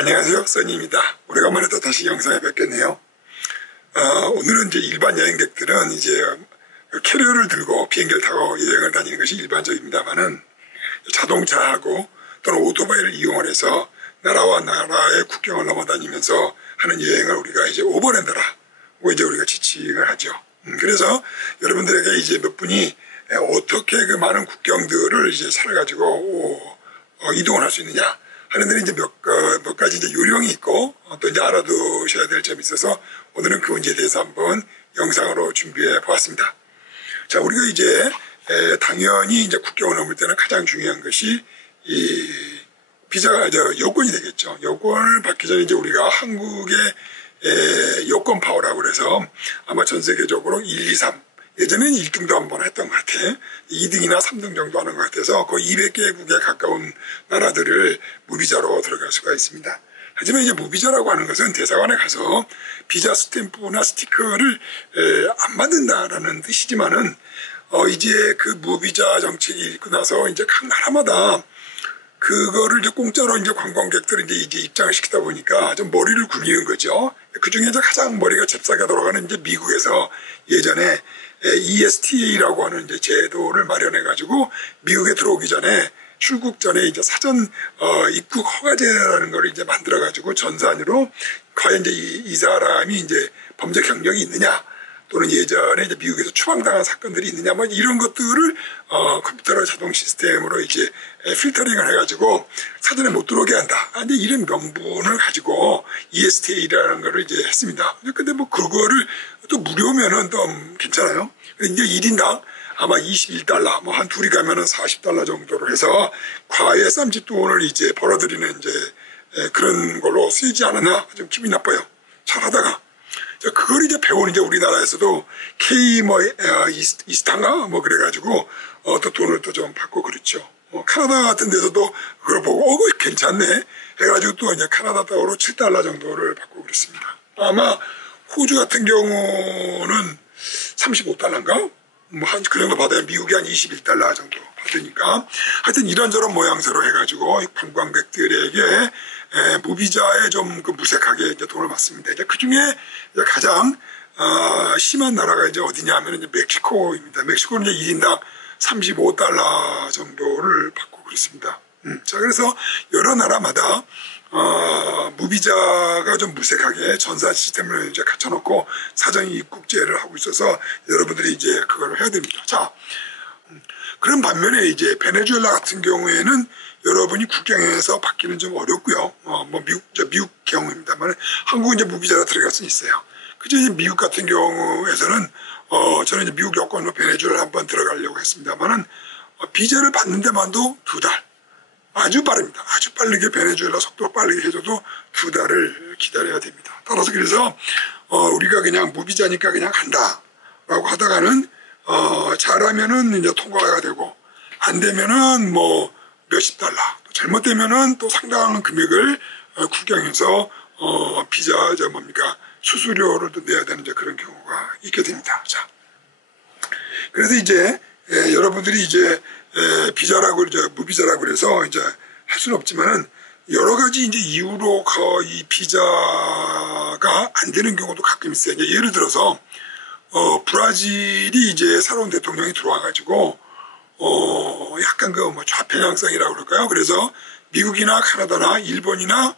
안녕하세요, 써니입니다. 오래간만에 또 다시 영상에 뵙겠네요. 오늘은 이제 일반 여행객들은 이제 캐리어를 들고 비행기를 타고 여행을 다니는 것이 일반적입니다만은 자동차하고 또는 오토바이를 이용을 해서 나라와 나라의 국경을 넘어다니면서 하는 여행을 우리가 이제 오버랜드라고 이제 우리가 지칭을 하죠. 그래서 여러분들에게 이제 몇 분이 어떻게 그 많은 국경들을 이제 살아가지고 이동을 할 수 있느냐 하는 데는 이제 몇 가지 이제 요령이 있고 또 이제 알아두셔야 될 점이 있어서 오늘은 그 문제에 대해서 한번 영상으로 준비해 보았습니다. 자, 우리가 이제 당연히 이제 국경을 넘을 때는 가장 중요한 것이 이 비자가 여권이 되겠죠. 여권을 받기 전에 이제 우리가 한국의 여권 파워라고 그래서 아마 전 세계적으로 1, 2, 3 예전에는 1등도 한번 했던 것 같아. 2등이나 3등 정도 하는 것 같아서 거의 200개국에 가까운 나라들을 무비자로 들어갈 수가 있습니다. 하지만 이제 무비자라고 하는 것은 대사관에 가서 비자 스탬프나 스티커를 안 받는다라는 뜻이지만은 이제 그 무비자 정책이 있고 나서 이제 각 나라마다 그거를 이제 공짜로 이제 관광객들을 이제 입장을 시키다 보니까 좀 머리를 굴리는 거죠. 그 중에 이제 가장 머리가 잽싸게 돌아가는 이제 미국에서 예전에 ESTA라고 하는 이제 제도를 마련해가지고 미국에 들어오기 전에 출국 전에 이제 사전 입국 허가제라는 걸 이제 만들어가지고 전산으로 과연 이제 이 사람이 이제 범죄 경력이 있느냐 또는 예전에 이제 미국에서 추방당한 사건들이 있느냐 뭐 이런 것들을 컴퓨터로 자동 시스템으로 이제 필터링을 해가지고 사전에 못 들어오게 한다. 이제 이런 명분을 가지고 ESTA라는 거를 이제 했습니다. 근데 뭐 그거를 또 무료면은 또 괜찮아요. 이제 1인당 아마 21달러, 뭐 한 둘이 가면은 40달러 정도로 해서 과외 쌈짓 돈을 이제 벌어들이는 이제 그런 걸로 쓰이지 않았나 좀 기분이 나빠요. 잘하다가. 그걸 이제 배우는 이제 우리나라에서도 K 이스탄가 뭐 그래가지고 또 돈을 또 좀 받고 그렇죠. 캐나다 같은 데서도 그걸 보고 괜찮네 해가지고 또 이제 캐나다 달러로 7달러 정도를 받고 그렇습니다. 아마 호주 같은 경우는 35달러인가? 뭐 한 그 정도 받아야 미국이 한 21달러 정도 받으니까 하여튼 이런저런 모양새로 해가지고 관광객들에게 무비자에 좀 그 무색하게 이제 돈을 받습니다. 이제 그 중에 가장 심한 나라가 이제 어디냐면 이제 멕시코입니다. 멕시코는 이제 1인당 35달러 정도를 받고 그렇습니다. 자, 그래서 여러 나라마다 무비자가 좀 무색하게 전산 시스템을 이제 갖춰놓고 사전 입국제를 하고 있어서 여러분들이 이제 그걸 해야 됩니다. 자, 그런 반면에 이제 베네수엘라 같은 경우에는 여러분이 국경에서 받기는 좀 어렵고요. 뭐 미국 경우입니다만 한국은 이제 무비자로 들어갈 수 있어요. 그저 이제 미국 같은 경우에서는 저는 이제 미국 여권으로 베네수엘라 한번 들어가려고 했습니다만은 비자를 받는 데만도 2달. 아주 빠릅니다. 아주 빠르게 베네수엘라 속도가 빠르게 해줘도 2달을 기다려야 됩니다. 따라서 그래서 우리가 그냥 무비자니까 그냥 간다라고 하다가는 잘하면은 이제 통과가 되고 안 되면은 뭐 몇십 달러, 잘못되면은 또 상당한 금액을 국경에서 비자 수수료를 또 내야 되는 이제 그런 경우가 있게 됩니다. 자, 그래서 이제 여러분들이 이제 비자라고 이제 무비자라고 그래서 이제 할 수는 없지만은 여러 가지 이제 이유로 이 비자가 안 되는 경우도 가끔 있어요. 이제 예를 들어서 브라질이 이제 새로운 대통령이 들어와가지고 약간 그 뭐 좌편향성이라고 그럴까요? 그래서 미국이나 카나다나 일본이나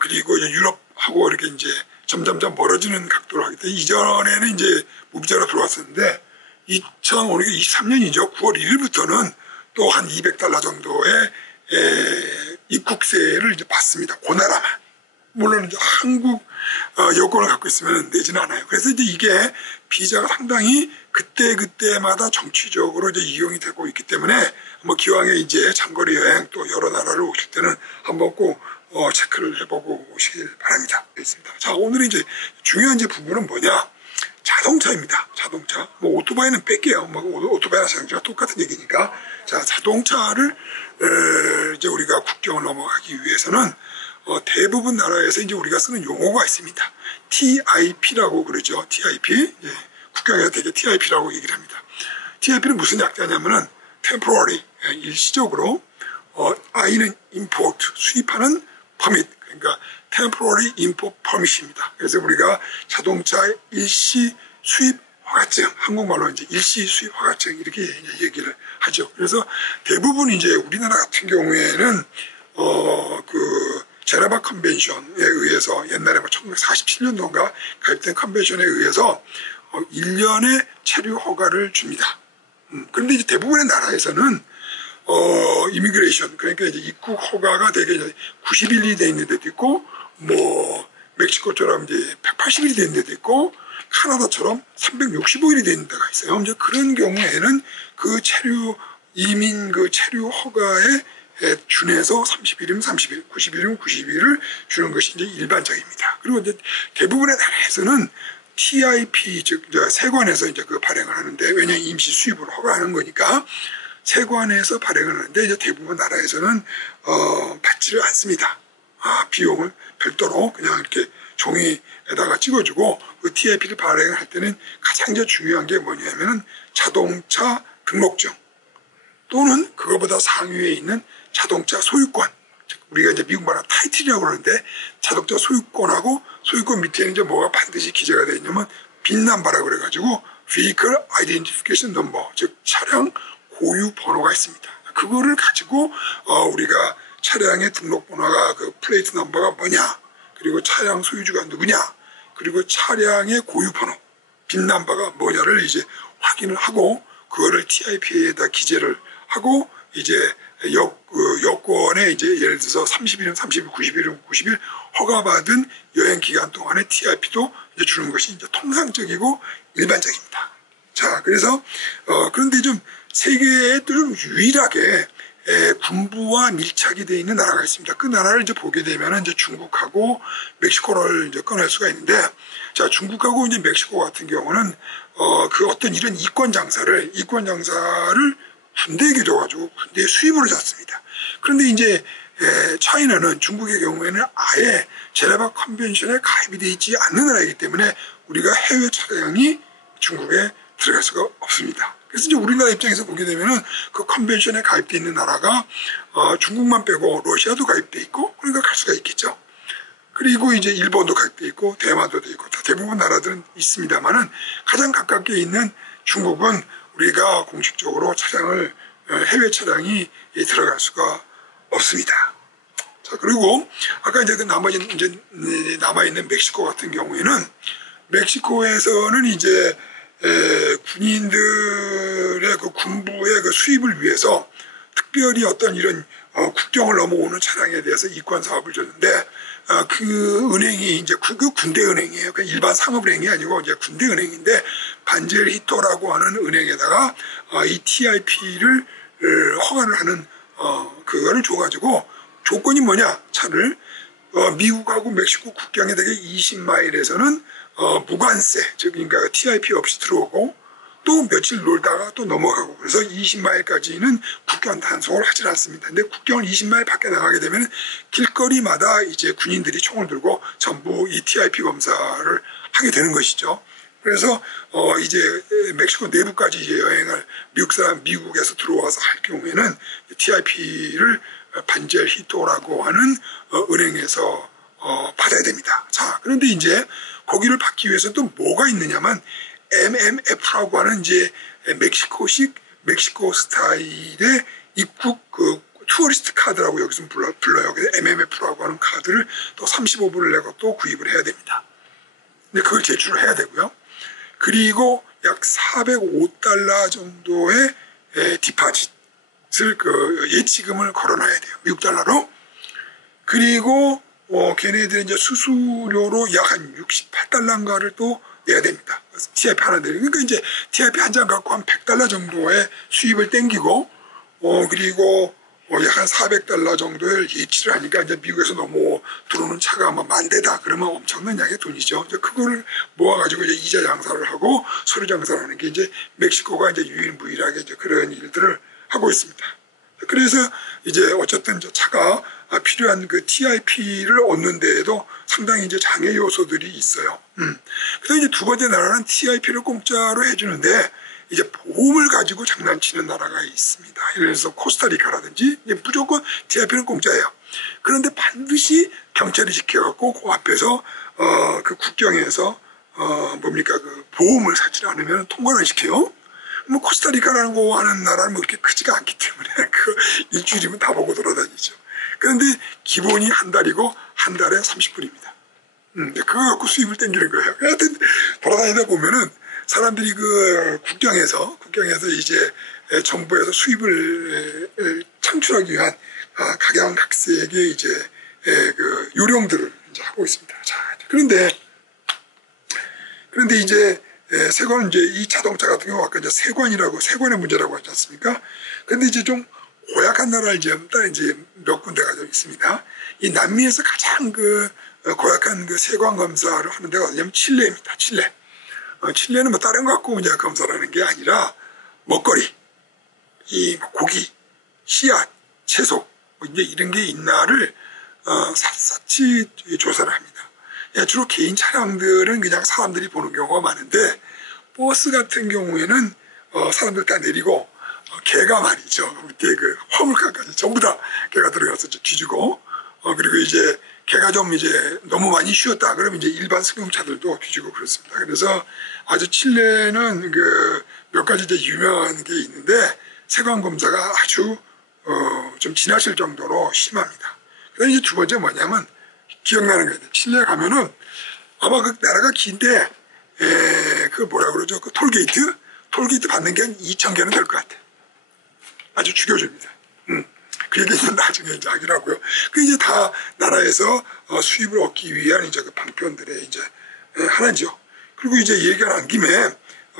그리고 이제 유럽하고 이렇게 이제 점점점 멀어지는 각도로 하기 때문에 이전에는 이제 무비자로 들어왔었는데 2023년이죠. 9월 1일부터는 또 한 200달러 정도의 입국세를 이제 받습니다. 그 나라만. 물론 이제 한국 여권을 갖고 있으면 내지는 않아요. 그래서 이제 이게 비자가 상당히 그때마다 정치적으로 이제 이용이 되고 있기 때문에 뭐 기왕에 이제 장거리 여행 또 여러 나라를 오실 때는 한번 꼭 체크를 해보고 오시길 바랍니다. 있습니다. 자, 오늘 이제 중요한 이제 부분은 뭐냐? 자동차입니다. 자동차. 뭐 오토바이는 뺄게요. 뭐 오토바이나 자동차가 똑같은 얘기니까. 자, 자동차를 이제 우리가 국경을 넘어가기 위해서는 대부분 나라에서 이제 우리가 쓰는 용어가 있습니다. TIP라고 그러죠. TIP. 예. 국경에서 되게 TIP라고 얘기를 합니다. TIP는 무슨 약자냐면은 temporary, 일시적으로, I는 import, 수입하는 permit, 그러니까 temporary import permit입니다. 그래서 우리가 자동차 일시 수입 허가증, 한국말로 이제 일시 수입 허가증 이렇게 얘기를 하죠. 그래서 대부분 이제 우리나라 같은 경우에는 그 제네바 컨벤션에 의해서 옛날에 1947년도인가 가입된 컨벤션에 의해서 1년의 체류 허가를 줍니다. 그런데 이제 대부분의 나라에서는 이미그레이션, 그러니까 이제 입국 허가가 되게 90일이 돼 있는 데도 있고, 뭐, 멕시코처럼 이제 180일이 돼 있는 데도 있고, 카나다처럼 365일이 돼 있는 데가 있어요. 이제 그런 경우에는 그 이민 그 체류 허가에 준해서 30일이면 30일, 90일이면 90일을 주는 것이 이제 일반적입니다. 그리고 이제 대부분의 나라에서는 TIP, 즉, 세관에서 이제 그 발행을 하는데, 왜냐하면 임시 수입을 허가하는 거니까, 세관에서 발행을 하는데, 이제 대부분 나라에서는, 받지를 않습니다. 비용을 별도로 그냥 이렇게 종이에다가 찍어주고, 그 TIP를 발행을 할 때는 가장 이제 중요한 게 뭐냐면은 자동차 등록증, 또는 그거보다 상위에 있는 자동차 소유권, 우리가 이제 미국 말로 타이틀이라고 그러는데 자동차 소유권하고 소유권 밑에는 이제 뭐가 반드시 기재가 되어 있냐면 빈남바라고 그래가지고 Vehicle Identification Number, 즉 차량 고유 번호가 있습니다. 그거를 가지고 우리가 차량의 등록 번호가 그 플레이트 넘버가 뭐냐, 그리고 차량 소유주가 누구냐, 그리고 차량의 고유 번호, 빈남바가 뭐냐를 이제 확인을 하고 그거를 TIP에다 기재를 하고 이제 여권에 이제 예를 들어서 30일이면 30일, 90일이면 90일 허가받은 여행 기간 동안에 TIP도 이제 주는 것이 이제 통상적이고 일반적입니다. 자, 그래서 그런데 좀 세계에 또 좀 유일하게 군부와 밀착이 되어 있는 나라가 있습니다. 그 나라를 이제 보게 되면 이제 중국하고 멕시코를 이제 꺼낼 수가 있는데, 자, 중국하고 이제 멕시코 같은 경우는 그 어떤 이런 이권 장사를 군대에게 줘가지고 군대에 수입으로 잤습니다. 그런데 이제 차이나는 중국의 경우에는 아예 제네바 컨벤션에 가입이 되어 있지 않는 나라이기 때문에 우리가 해외 차량이 중국에 들어갈 수가 없습니다. 그래서 이제 우리나라 입장에서 보게 되면은 그 컨벤션에 가입되어 있는 나라가 중국만 빼고 러시아도 가입되어 있고, 그러니까 갈 수가 있겠죠. 그리고 이제 일본도 가입되어 있고 대만도 돼 있고 다 대부분 나라들은 있습니다만은 가장 가깝게 있는 중국은 우리가 공식적으로 해외 차량이 들어갈 수가 없습니다. 자, 그리고 아까 이제 그 남아있는 멕시코 같은 경우에는 멕시코에서는 이제 군인들의 그 군부의 그 수입을 위해서 특별히 어떤 이런 국경을 넘어오는 차량에 대해서 이권 사업을 줬는데, 그 은행이 이제 그 군대 은행이에요. 그러니까 일반 상업은행이 아니고 이제 군대 은행인데, 반젤히토라고 하는 은행에다가 이 TIP를 허가를 하는 그거를 줘가지고, 조건이 뭐냐, 차를 미국하고 멕시코 국경에 되게 20마일에서는 무관세, 즉 그러니까 TIP 없이 들어오고 또 며칠 놀다가 또 넘어가고, 그래서 20마일까지는 국경 단속을 하질 않습니다. 근데 국경을 20마일 밖에 나가게 되면 길거리마다 이제 군인들이 총을 들고 전부 이 TIP 검사를 하게 되는 것이죠. 그래서 이제 멕시코 내부까지 이제 여행을 미국에서 들어와서 할 경우에는 TIP를 반젤히토라고 하는 은행에서 받아야 됩니다. 자, 그런데 이제 거기를 받기 위해서 또 뭐가 있느냐면 MMF라고 하는 이제 멕시코 스타일의 입국 그 투어리스트 카드라고 여기서 불러요. 그래서 MMF라고 하는 카드를 또 35불을 내고 또 구입을 해야 됩니다. 근데 그걸 제출을 해야 되고요. 그리고 약 405달러 정도의 디파짓을 예치금을 걸어놔야 돼요. 미국 달러로. 그리고 걔네들은 이제 수수료로 약 한 68달러인가를 또 내야 됩니다. TIP 하나 내리고. 그러니까 이제 TIP 한 장 갖고 한 100달러 정도의 수입을 땡기고, 그리고 약 한 400달러 정도를 예치를 하니까 이제 미국에서 들어오는 차가 아마 10,000대다. 그러면 엄청난 양의 돈이죠. 이제 그거를 모아가지고 이제 이자 장사를 하고 서류 장사를 하는 게 이제 멕시코가 이제 유일무이하게 이제 그런 일들을 하고 있습니다. 그래서 이제 어쨌든 이제 차가 필요한 그 TIP를 얻는 데에도 상당히 이제 장애 요소들이 있어요. 그래서 이제 두 번째 나라는 TIP를 공짜로 해주는데 이제 보험을 가지고 장난치는 나라가 있습니다. 예를 들어서 코스타리카라든지 무조건 TIP는 공짜예요. 그런데 반드시 경찰이 지켜갖고 그 앞에서 그 국경에서 그 보험을 사지 않으면 통과를 시켜요. 뭐 코스타리카라고 하는 나라는 뭐 그렇게 크지가 않기 때문에 그 일주일이면 다 보고 돌아다니죠. 그런데 기본이 한 달이고 한 달에 30불입니다. 그거 갖고 수입을 땡기는 거예요. 하여튼 돌아다니다 보면은 사람들이 그 국경에서 이제 정부에서 수입을 창출하기 위한 각양각색의 이제 그 요령들을 이제 하고 있습니다. 자, 그런데 이제 세관 이제 이 자동차 같은 경우 아까 이제 세관의 문제라고 하지 않습니까? 그런데 이제 좀 고약한 나라를 이제 몇 군데가 좀 있습니다. 이 남미에서 가장 그 고약한 그 세관 검사를 하는 데가 어디냐면 칠레입니다. 칠레. 칠레는 뭐 다른 거 갖고 이제 검사라는 게 아니라 먹거리, 이 고기, 씨앗, 채소 뭐 이제 이런 게 있나를 샅샅이 조사를 합니다. 주로 개인 차량들은 그냥 사람들이 보는 경우가 많은데 버스 같은 경우에는 사람들 다 내리고 개가 말이죠. 밑에 그 화물칸까지 전부 다 개가 들어가서 뒤지고 그리고 이제 개가 좀 이제 너무 많이 쉬었다 그러면 이제 일반 승용차들도 뒤지고 그렇습니다. 그래서 아주 칠레는 그 몇 가지 이제 유명한 게 있는데 세관 검사가 아주 좀 지나칠 정도로 심합니다. 그다음에 이제 두 번째 뭐냐면 기억나는 거예요. 칠레 가면은 아마 그 나라가 긴데 그 뭐라 그러죠? 그 톨게이트 받는 게 한 2,000개는 될 것 같아. 아주 죽여줍니다. 그 얘기는 나중에 이제 하기로 하고요. 그 이제 다 나라에서 수입을 얻기 위한 이제 그 방편들의 이제 하나죠. 그리고 이제 얘기가 난 김에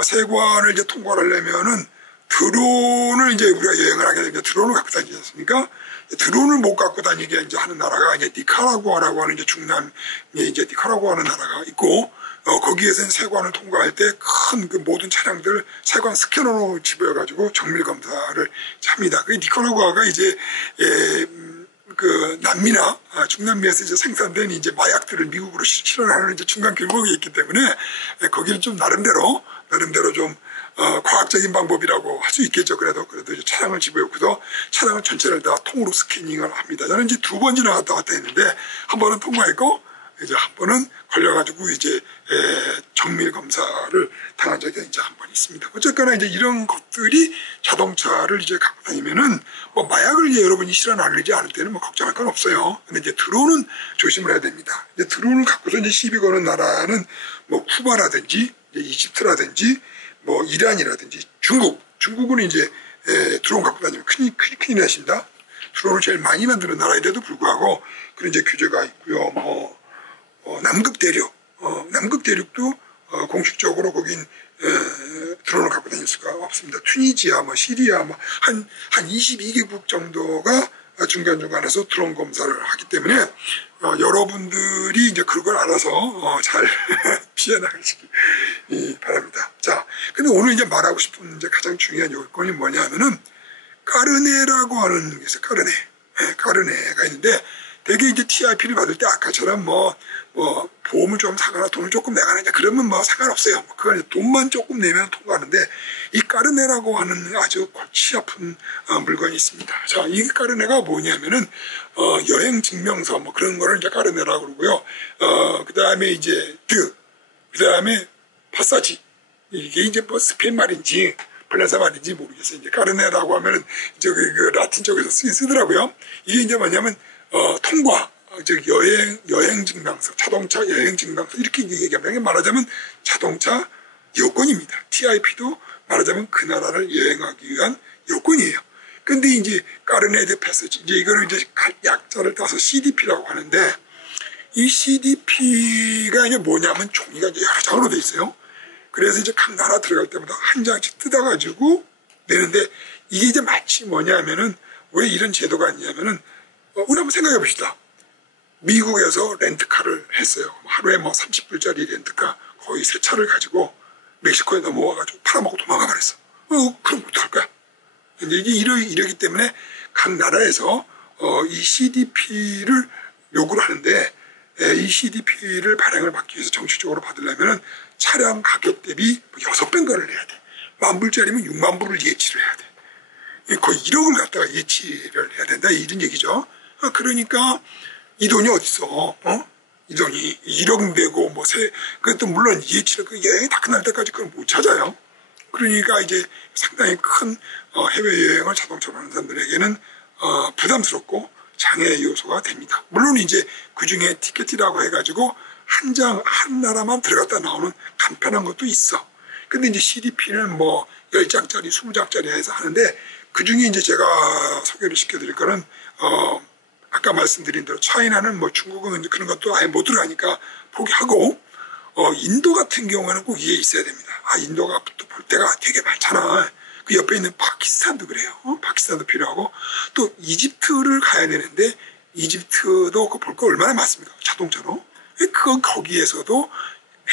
세관을 이제 통과를 하려면은 드론을 이제 우리가 여행을 하게 되면 드론을 갖고 다니지 않습니까? 드론을 못 갖고 다니게 이제 하는 나라가 이제 니카라구아라고 하는 이제 중남에 이제 니카라구아라는 나라가 있고 거기에서는 세관을 통과할 때 큰 그 모든 차량들 세관 스캐너로 집어가지고 정밀 검사를 합니다. 그 니카라구아가 이제 그 남미나 중남미에서 이제 생산된 이제 마약들을 미국으로 실어나가는 이제 중간 길목에 있기 때문에 거기는 좀 나름대로 좀 과학적인 방법이라고 할 수 있겠죠. 그래도 이제 차량을 집어넣고서 차량을 전체를 다 통으로 스캐닝을 합니다. 저는 이제 두 번 지나갔다 왔다 했는데 한 번은 통과했고 이제 한 번은 걸려가지고 이제 정밀 검사를 당한 적이 이제 한 번 있습니다. 어쨌거나 이제 이런 것들이 자동차를 이제 갖고 다니면은 뭐 마약을 이제 여러분이 실어 나르지 않을 때는 뭐 걱정할 건 없어요. 근데 이제 드론은 조심을 해야 됩니다. 이제 드론을 갖고서 이제 시비 거는 나라는 뭐 쿠바라든지 이제 이집트라든지 뭐 이란이라든지 중국은 이제 드론 갖고 다니면 큰일 나십니다. 드론을 제일 많이 만드는 나라인데도 불구하고 그런 이제 규제가 있고요. 남극 대륙도 공식적으로 거긴 드론을 갖고 다닐 수가 없습니다. 튀니지야, 시리아, 한 22개국 정도가 중간중간에서 드론 검사를 하기 때문에 여러분들이 이제 그걸 알아서 잘 피해 나가시기 바랍니다. 자, 근데 오늘 이제 말하고 싶은 이제 가장 중요한 요건이 뭐냐면은 까르네라고 하는 게 있어요. 까르네가 있는데 되게 이제 TIP를 받을 때 아까처럼 보험을 좀 사거나 돈을 조금 내거나 그러면 뭐 상관없어요. 그건 돈만 조금 내면 통과하는데 이 까르네라고 하는 아주 골치 아픈 물건이 있습니다. 자, 이 까르네가 뭐냐면은 여행 증명서 뭐 그런 거를 이제 까르네라고 그러고요. 그 다음에 이제 그 다음에 파사지 이게 이제 뭐 스페인 말인지 플레사 말인지 모르겠어요. 이제 까르네라고 하면은 이제 그 라틴 쪽에서 쓰더라고요. 이게 이제 뭐냐면 통과, 즉 여행 증명서, 자동차 여행 증명서 이렇게 얘기하면 말하자면 자동차 여권입니다. TIP도 말하자면 그 나라를 여행하기 위한 여권이에요. 근데 이제 까르네 데 패스지 이제 이거를 이제 약자를 따서 CDP라고 하는데 이 CDP가 이제 뭐냐면 종이가 이제 여러 장으로 돼 있어요. 그래서 이제 각 나라 들어갈 때마다 한 장씩 뜯어가지고 내는데 이게 이제 마치 뭐냐면은 왜 이런 제도가 있냐면은 우리 한번 생각해 봅시다. 미국에서 렌트카를 했어요. 하루에 30불짜리 렌트카 거의 3차를 가지고 멕시코에 넘어와가지고 팔아먹고 도망가 버렸어. 그럼 어떡할 거야? 이제 이러기 때문에 각 나라에서 이 CDP를 요구를 하는데 이 CDP를 발행을 받기 위해서 정식적으로 받으려면 차량 가격 대비 6배인가를 내야 돼. 10,000불짜리면 60,000불을 예치를 해야 돼. 거의 1억을 갖다가 예치를 해야 된다. 이런 얘기죠. 그러니까 이 돈이 어딨어? 이 돈이 1억 내고 뭐 그것도 물론 예치를 그 여행이 다 끝날 때까지 그걸 못 찾아요. 그러니까 이제 상당히 큰 해외여행을 자동차로 하는 사람들에게는 부담스럽고 장애 요소가 됩니다. 물론 이제 그 중에 티켓이라고 해가지고 한 나라만 들어갔다 나오는 간편한 것도 있어. 근데 이제 CDP는 뭐 10장짜리, 20장짜리 해서 하는데 그 중에 이제 제가 소개를 시켜드릴 거는 아까 말씀드린 대로 차이나는 뭐 중국은 그런 것도 아예 못 들어가니까 포기하고 인도 같은 경우는 꼭 이해 있어야 됩니다. 인도가 또 볼 때가 되게 많잖아. 그 옆에 있는 파키스탄도 그래요. 파키스탄도 필요하고 또 이집트를 가야 되는데 이집트도 볼 거 얼마나 많습니까? 자동차로. 거기에서도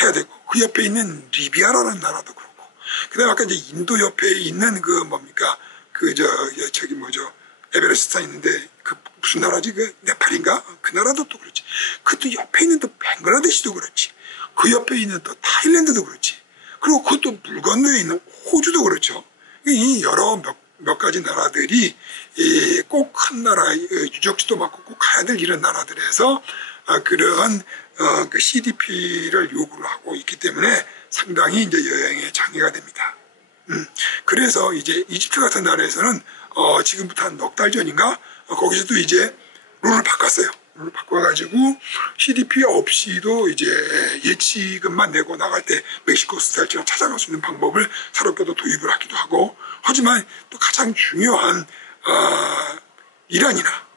해야 되고 그 옆에 있는 리비아라는 나라도 그렇고 그다음에 아까 이제 인도 옆에 있는 그 뭡니까? 저기 뭐죠? 에베레스트 있는데 그 무슨 나라지? 그 네팔인가? 그 나라도 또 그렇지. 그것도 옆에 있는 또 벵글라데시도 그렇지. 그 옆에 있는 또 타일랜드도 그렇지. 그리고 그것도 물 건너에 있는 호주도 그렇죠. 이 여러 몇 가지 나라들이 꼭 큰 나라 유적지도 많고 꼭 가야 될 이런 나라들에서 그러한 그 CDP를 요구를 하고 있기 때문에 상당히 이제 여행에 장애가 됩니다. 그래서 이제 이집트 같은 나라에서는 지금부터 한 넉 달 전인가 거기서도 이제 룰을 바꿨어요. 룰을 바꿔가지고 CDP 없이도 이제 예치금만 내고 나갈 때 멕시코 스타일처럼 찾아갈 수 있는 방법을 새롭게도 도입을 하기도 하고 하지만 또 가장 중요한 이란이나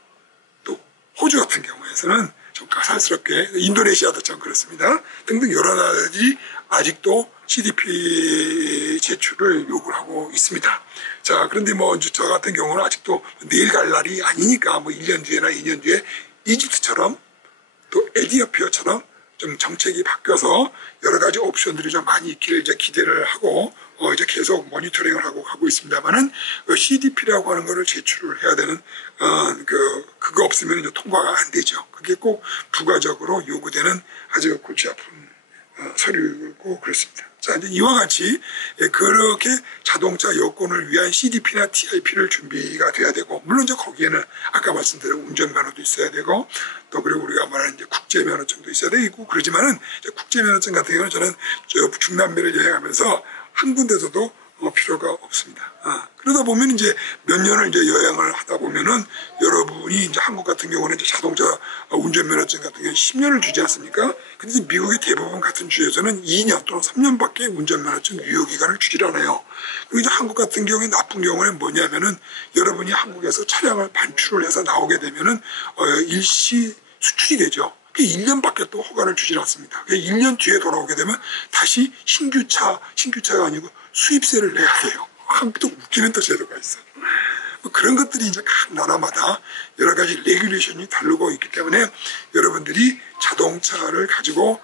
또 호주 같은 경우에서는 좀 가살스럽게 인도네시아도 참 그렇습니다. 등등 여러 나라들이 아직도 CDP 제출을 요구를 하고 있습니다. 자, 그런데 뭐 저 같은 경우는 아직도 내일 갈 날이 아니니까 뭐 1년 뒤에나 2년 뒤에 이집트처럼 또 에티오피아처럼 좀 정책이 바뀌어서 여러 가지 옵션들이 좀 많이 있기를 이제 기대를 하고 이제 계속 모니터링을 하고 있습니다만은 CDP라고 하는 거를 제출을 해야 되는 그거 없으면 이제 통과가 안 되죠. 그게 꼭 부가적으로 요구되는 아주 골치 아픈 서류고 그렇습니다. 자, 이제 이와 같이 그렇게 자동차 여권을 위한 CDP나 TIP를 준비가 돼야 되고, 물론 이제 거기에는 아까 말씀드린 운전면허도 있어야 되고, 또 그리고 우리가 말하는 이제 국제면허증도 있어야 되고, 그러지만은 국제면허증 같은 경우는 저는 중남미를 여행하면서 한 군데서도 필요가 없습니다. 그러다 보면 이제 몇 년을 이제 여행을 하다 보면은 여러분이 이제 한국 같은 경우는 이제 자동차 운전면허증 같은 경우는 10년을 주지 않습니까? 근데 이제 미국의 대부분 같은 주에서는 2년 또는 3년밖에 운전면허증 유효기간을 주질 않아요. 그리고 이제 한국 같은 경우에 나쁜 경우는 뭐냐면은 여러분이 한국에서 차량을 반출을 해서 나오게 되면은 일시 수출이 되죠. 1년밖에 또 허가를 주질 않습니다. 1년 뒤에 돌아오게 되면 다시 신규차가 아니고 수입세를 내야 돼요. 또 웃기는 또 제도가 있어. 뭐 그런 것들이 이제 각 나라마다 여러 가지 레귤레이션이 다르고 있기 때문에 여러분들이 자동차를 가지고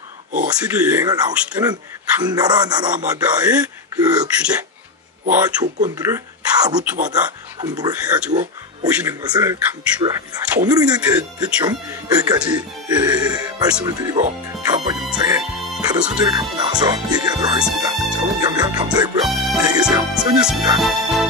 세계 여행을 나오실 때는 각 나라마다의 그 규제와 조건들을 다 루트마다 공부를 해가지고 오시는 것을 강추를 합니다. 자, 오늘은 그냥 대충 여기까지 말씀을 드리고 다음번 영상에 다른 소재를 갖고 나와서 얘기하도록 하겠습니다. 자, 오늘 영상 감사했고요. 안녕히 계세요. 선이었습니다.